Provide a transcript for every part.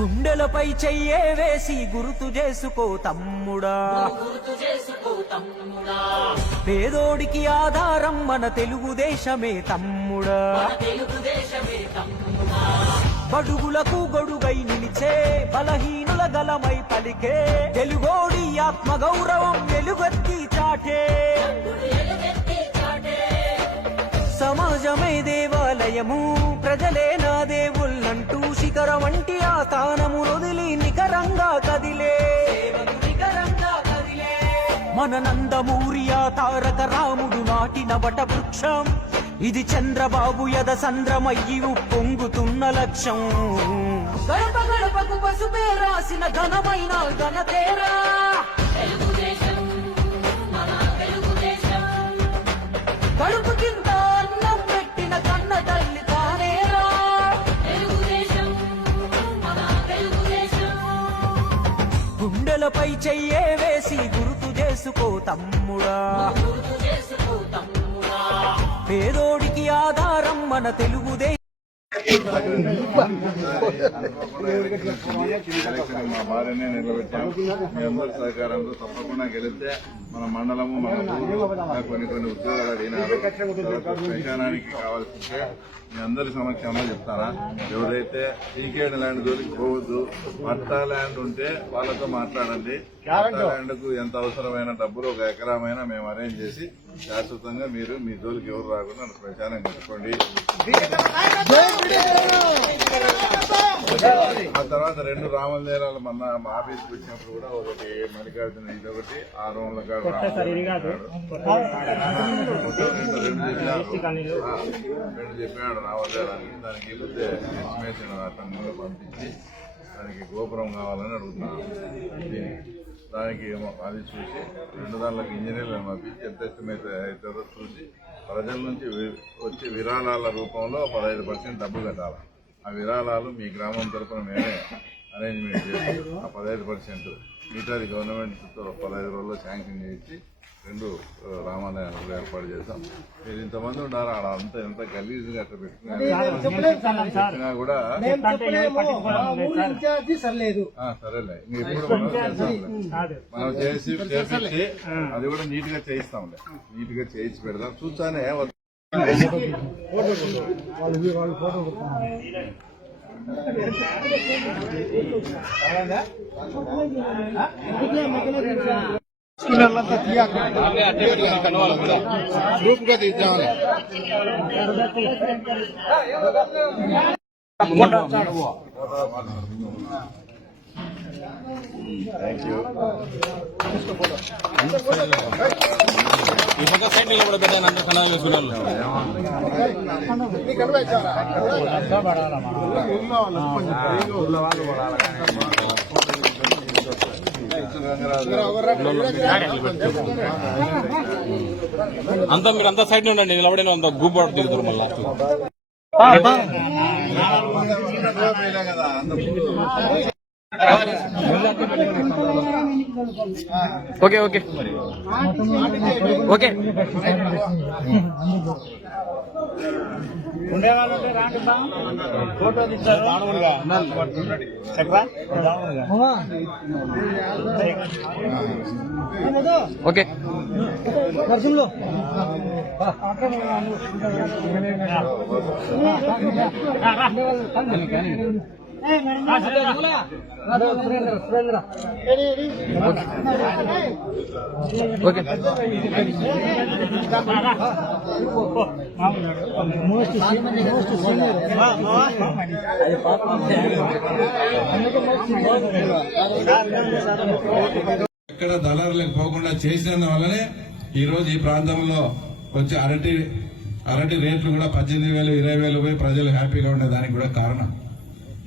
గుండెలపై చెయ్యే వేసి గుర్తు చేసుకో తమ్ముడా, పేదోడికి ఆధారం మన తెలుగుదేశమే తమ్ముడా, బడుగులకు గొడుగై నిలిచే బలహీనుల గలమై పలికే తెలుగోడి ఆత్మగౌరవం వెలుగెత్తి చాటే, సమాజమే దేవాలయము ప్రజలే నా దేవుళ్ళంటూ శిఖరం వంటి ఆ స్థానము వదిలి నికరంగా కదిలే మన నందమూరి ఆ తారక రాముడు నాటిన వట వృక్షం, ఇది చంద్రబాబు యద సంద్రమయ్యి పొంగుతున్న లక్ష్యం. గడప గడపకు పసుపే రాసిన ఘనమైన ఘనతేరా కడుపు కింద అన్నం పెట్టిన కన్న తల్లి తానేరా, గుండెలపై చెయ్యే వేసి గుర్తు చేసుకో తమ్ముడా, పేదోడికి ఆధారం మన తెలుగుదేశం. మా భార్యనే నిలబెట్టాము. మీ అందరి సహకారంతో తప్పకుండా గెలిస్తే మన మండలము మన ఊరు కొన్ని ఉద్యోగాలు అడిగినారు. శ్మశానానికి కావాల్సిందే మీ అందరి సమక్షంలో చెప్తారా, ఎవరైతే సీకేడ్ ల్యాండ్ జోలికి పోవద్దు, పట్టా ల్యాండ్ ఉంటే వాళ్ళతో మాట్లాడండి. పట్టా ల్యాండ్ కు ఎంత అవసరమైన డబ్బులు 1 ఎకరామైనా మేము అరేంజ్ చేసి శాశ్వతంగా మీరు మీ జోలికి ఎవరు రాకుండా శ్మశానం కట్టుకోండి. ఆ తర్వాత 2 రామదేరాలు మన ఆఫీస్కి వచ్చినప్పుడు కూడా ఒకటి మల్లికార్జున ఇదొకటి 6 రూమ్ల కాడ రెండు చెప్పాడు రామదేరానికి. దానికి వెళ్తే ఎస్టిమేషన్ అతను పంపించి దానికి గోపురం కావాలని అడుగుతున్నాను. దానికి అది చూసి 2 దాంట్లోకి ఇంజనీర్లను పంపించి ఎంత ఎస్టిమేట్ అవుతుందో చూసి ప్రజల నుంచి వచ్చే విరాళాల రూపంలో 15% డబ్బు కట్టాలి. ఆ విరాళాలు మీ గ్రామం తరఫున మేమే అరేంజ్మెంట్ చేసి ఆ 15% మిగతాది గవర్నమెంట్తో 15 రోజుల్లో శాంక్షన్ చేసి 2 రామాలయాలు ఏర్పాటు చేస్తాం. మీరు ఇంతమంది ఉండాలి, ఆడ అంతా ఎంత గలీజ్గా అట్లా పెట్టినా కూడా సరేలే. ఇప్పుడు మనం చేసి అది కూడా నీట్ గా చేయిస్తాంలే, నీట్ గా చేయించి పెడదాం. చూస్తానే గ్రూప్ గా తీద్దామని థ్యాంక్ యూ. సైడ్ నిలబడబెట్టా అంత కన్నా చూడాలి. అంతా మీరు అంతా సైడ్ ఉండండి, నిలబడిన అంత గుబ్బడు దిగుతారు మళ్ళీ. ఓకే ఓకే ఓకే ఉండేవాళ్ళు రాండి బా, ఫోటో తీస్తారు. ఓకే వర్షంలో ఓకే ఎక్కడ దళారులకు పోకుండా చేసినందువల్లనే ఈ రోజు ఈ ప్రాంతంలో వచ్చే అరటి రేట్లు కూడా 18,000 20,000 పోయి ప్రజలు హ్యాపీగా ఉండే దానికి కూడా కారణం.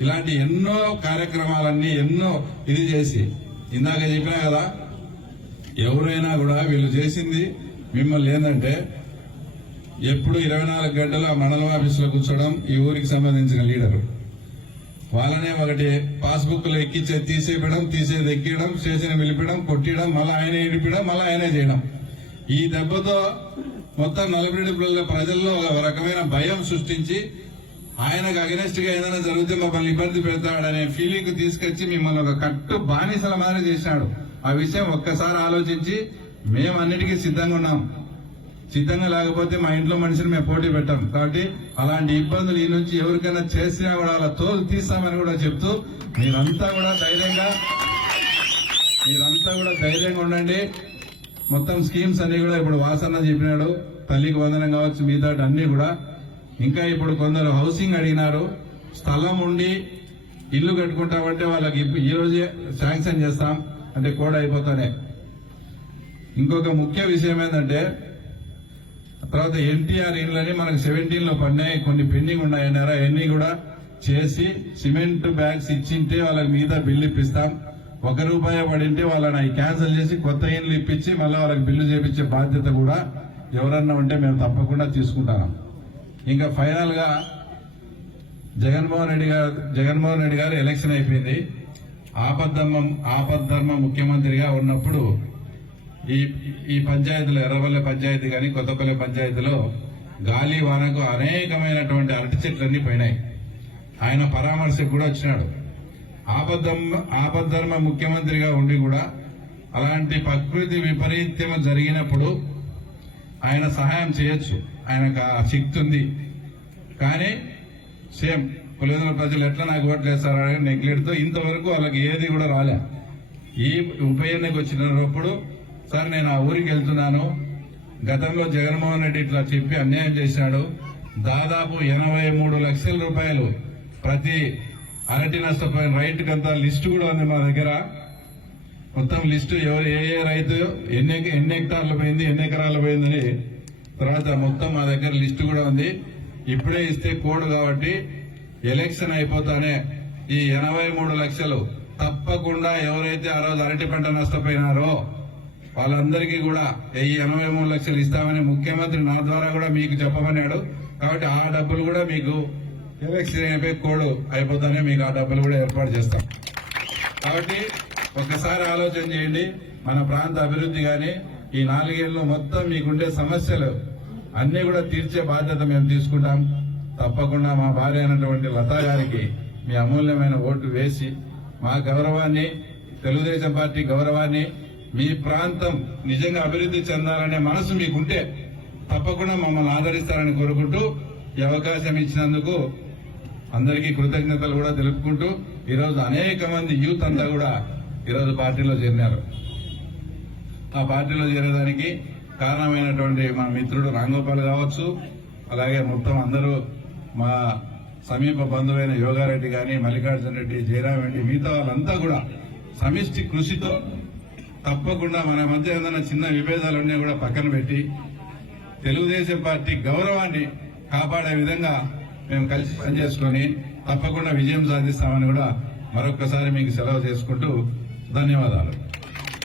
ఇలాంటి ఎన్నో కార్యక్రమాలన్నీ ఎన్నో ఇది చేసి ఇందాక చెప్పినా కదా, ఎవరైనా కూడా వీళ్ళు చేసింది మిమ్మల్ని ఏంటంటే ఎప్పుడు 24 గంటలు ఆ మండలం ఆఫీసులో కూర్చోవడం, ఈ ఊరికి సంబంధించిన లీడరు వాళ్ళనే ఒకటి పాస్బుక్లు ఎక్కించే తీసేయడం, తీసేది ఎక్కియడం, స్టేషన్ వెళ్ళిపోవడం, కొట్టడం, మళ్ళీ ఆయనే ఇడిపడం, మళ్ళీ ఆయనే చేయడం. ఈ దెబ్బతో మొత్తం నలుగురి ప్రజల్లో ఒక రకమైన భయం సృష్టించి ఆయనకు అగెనెస్ట్ గా ఏదైనా జరిగితే మమ్మల్ని ఇబ్బంది పెడతాడనే ఫీలింగ్ తీసుకొచ్చి మిమ్మల్ని ఒక కట్టు బానిసల మాదిరి చేశాడు. ఆ విషయం ఒక్కసారి ఆలోచించి మేము అన్నిటికీ సిద్ధంగా ఉన్నాం. సిద్ధంగా లేకపోతే మా ఇంట్లో మనిషిని మేము పోటీ పెట్టాం. కాబట్టి అలాంటి ఇబ్బందులు ఈ నుంచి ఎవరికైనా చేసినా కూడా అలా తోలు తీస్తామని కూడా చెప్తూ మీరంతా కూడా ధైర్యంగా ఉండండి. మొత్తం స్కీమ్స్ అన్ని కూడా ఇప్పుడు వాసన్న చెప్పినాడు, తల్లికి వందనం కావచ్చు, మిగతా అన్ని కూడా. ఇంకా ఇప్పుడు కొందరు హౌసింగ్ అడిగినారు, స్థలం ఉండి ఇల్లు కట్టుకుంటామంటే వాళ్ళకి ఈ రోజే శాంక్షన్ చేస్తాం అంటే కోడ్ అయిపోతానే. ఇంకొక ముఖ్య విషయం ఏంటంటే తర్వాత ఎన్టీఆర్ ఇళ్ళని మనకు 17 లో పడినాయి, కొన్ని పెండింగ్ ఉన్నాయన్నారా, అవన్నీ కూడా చేసి సిమెంట్ బ్యాగ్స్ ఇచ్చింటే వాళ్ళకి మిగతా బిల్లు ఇప్పిస్తాం. ₹1 పడింటే వాళ్ళని క్యాన్సిల్ చేసి కొత్త ఇళ్ళు ఇప్పించి మళ్ళీ వాళ్ళకి బిల్లు చేపించే బాధ్యత కూడా ఎవరన్నా ఉంటే మేము తప్పకుండా తీసుకుంటాం. ఇంకా ఫైనల్ గా జగన్మోహన్ రెడ్డి గారు ఎలక్షన్ అయిపోయింది. ఆపద్ధర్మ ముఖ్యమంత్రిగా ఉన్నప్పుడు ఈ పంచాయతీలో ఎర్రవల్లి పంచాయతీ కానీ కొత్తపల్లి పంచాయతీలో గాలి వానకు అనేకమైనటువంటి అరటి చెట్లన్నీ పోయినాయి. ఆయన పరామర్శకు కూడా వచ్చినాడు. ఆపద్ధర్మ ముఖ్యమంత్రిగా ఉండి కూడా అలాంటి ప్రకృతి విపరీత్యం జరిగినప్పుడు ఆయన సహాయం చేయొచ్చు, ఆయనకు ఆ శక్తి ఉంది. కానీ సేమ్ పులివెందుల ప్రజలు ఎట్లా నాకు ఓట్లు వేస్తారని నెగ్లెక్ట్ తో ఇంతవరకు వాళ్ళకి ఏది కూడా రాలే. ఈ ఉప ఎన్నిక వచ్చినప్పుడు సార్ నేను ఆ ఊరికి వెళ్తున్నాను, గతంలో జగన్మోహన్ రెడ్డి ఇట్లా చెప్పి అన్యాయం చేశాడు, దాదాపు 83 లక్షల రూపాయలు ప్రతి అరటి నష్టపోయిన రైతు కంతా లిస్టు కూడా ఉంది మా దగ్గర. మొత్తం లిస్టు ఎవరు ఏ రైతు ఎన్ని హెక్టార్లు పోయింది, ఎన్ని ఎకరాలు పోయిందని తర్వాత మొత్తం మా దగ్గర లిస్టు కూడా ఉంది. ఇప్పుడే ఇస్తే కోడ్ కాబట్టి ఎలక్షన్ అయిపోతానే ఈ 83 లక్షలు తప్పకుండా ఎవరైతే ఆ రోజు అరటి పంట నష్టపోయినారో వాళ్ళందరికీ కూడా ఈ 83 లక్షలు ఇస్తామని ముఖ్యమంత్రి నా ద్వారా కూడా మీకు చెప్పమన్నాడు. కాబట్టి ఆ డబ్బులు కూడా మీకు ఎలక్షన్ అయిపోయి కోడ్ అయిపోతానే మీకు ఆ డబ్బులు కూడా ఏర్పాటు చేస్తాం. కాబట్టి ఒక్కసారి ఆలోచన చేయండి. మన ప్రాంత అభివృద్ధి కానీ ఈ 4 ఏళ్ళు మొత్తం మీకుండే సమస్యలు అన్ని కూడా తీర్చే బాధ్యత మేము తీసుకుంటాం. తప్పకుండా మా భార్య అయినటువంటి లతా గారికి మీ అమూల్యమైన ఓటు వేసి మా గౌరవాన్ని, తెలుగుదేశం పార్టీ గౌరవాన్ని, మీ ప్రాంతం నిజంగా అభివృద్ధి చెందాలనే మనసు మీకుంటే తప్పకుండా మమ్మల్ని ఆదరిస్తారని కోరుకుంటూ ఈ అవకాశం ఇచ్చినందుకు అందరికీ కృతజ్ఞతలు కూడా తెలుపుకుంటూ ఈరోజు అనేక మంది యూత్ అంతా కూడా ఈరోజు పార్టీలో చేరినారు. ఆ పార్టీలో చేరేదానికి కారణమైనటువంటి మా మిత్రుడు రాంగోపాల్ కావచ్చు, అలాగే మొత్తం అందరూ మా సమీప బంధువైన యోగారెడ్డి కానీ, మల్లికార్జున రెడ్డి, జయరాం రెడ్డి, మిగతా వాళ్ళంతా కూడా సమిష్టి కృషితో తప్పకుండా మన మధ్య ఏదైనా చిన్న విభేదాలన్నీ కూడా పక్కన పెట్టి తెలుగుదేశం పార్టీ గౌరవాన్ని కాపాడే విధంగా మేము కలిసి పనిచేసుకొని తప్పకుండా విజయం సాధిస్తామని కూడా మరొక్కసారి మీకు సెలవు చేసుకుంటూ ధన్యవాదాలు.